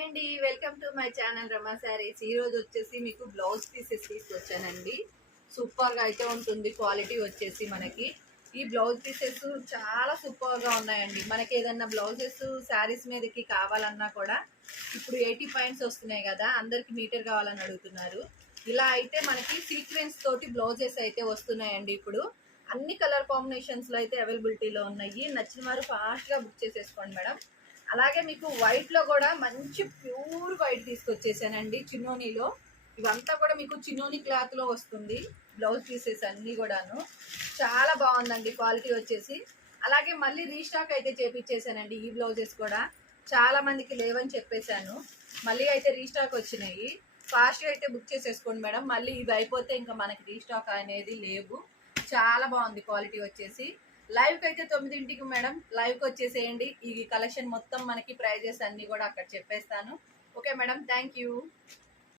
Hi అండి welcome to my channel Rama saris ఈ రోజు వచ్చేసి మీకు బ్లౌజ్ పీసెస్ తీసుకొచ్చానండి. సూపర్గా అయితే ఉంటుంది క్వాలిటీ వచ్చేసి మనకి. ఈ బ్లౌజ్ పీసెస్ చాలా సూపర్గా ఉన్నాయండి. మనకి ఏదన్నా బ్లౌజెస్ శారీస్ మీదకి కావాలన్నా కూడా ఇప్పుడు ఎయిటీ పాయింట్స్ వస్తున్నాయి కదా అందరికి మీటర్ కావాలని అడుగుతున్నారు. ఇలా అయితే మనకి సీక్వెన్స్ తోటి బ్లౌజెస్ అయితే వస్తున్నాయండి ఇప్పుడు. అన్ని కలర్ కాంబినేషన్స్లో అయితే అవైలబిలిటీలో ఉన్నాయి. నచ్చిన వారు ఫాస్ట్గా బుక్ చేసేసుకోండి మేడం. అలాగే మీకు వైట్లో కూడా మంచి ప్యూర్ వైట్ తీసుకొచ్చేసానండి చిన్నోనీలో. ఇవంతా కూడా మీకు చిన్నోని క్లాత్లో వస్తుంది. బ్లౌజ్ పీసెస్ అన్నీ కూడాను. చాలా బాగుందండి క్వాలిటీ వచ్చేసి. అలాగే మళ్ళీ రీస్టాక్ అయితే చేపించేసానండి ఈ బ్లౌజెస్ కూడా. చాలా మందికి లేవని చెప్పేశాను. మళ్ళీ అయితే రీస్టాక్ వచ్చినాయి. ఫాస్ట్గా అయితే బుక్ చేసేసుకోండి మేడం. మళ్ళీ ఇవి అయిపోతే ఇంకా మనకి రీస్టాక్ అనేది లేవు. చాలా బాగుంది క్వాలిటీ వచ్చేసి. లైవ్కి అయితే తొమ్మిదింటికి మేడం. లైవ్కి వచ్చేసేయండి. ఈ కలెక్షన్ మొత్తం మనకి ప్రైజెస్ అన్నీ కూడా అక్కడ చెప్పేస్తాను. Okay madam thank you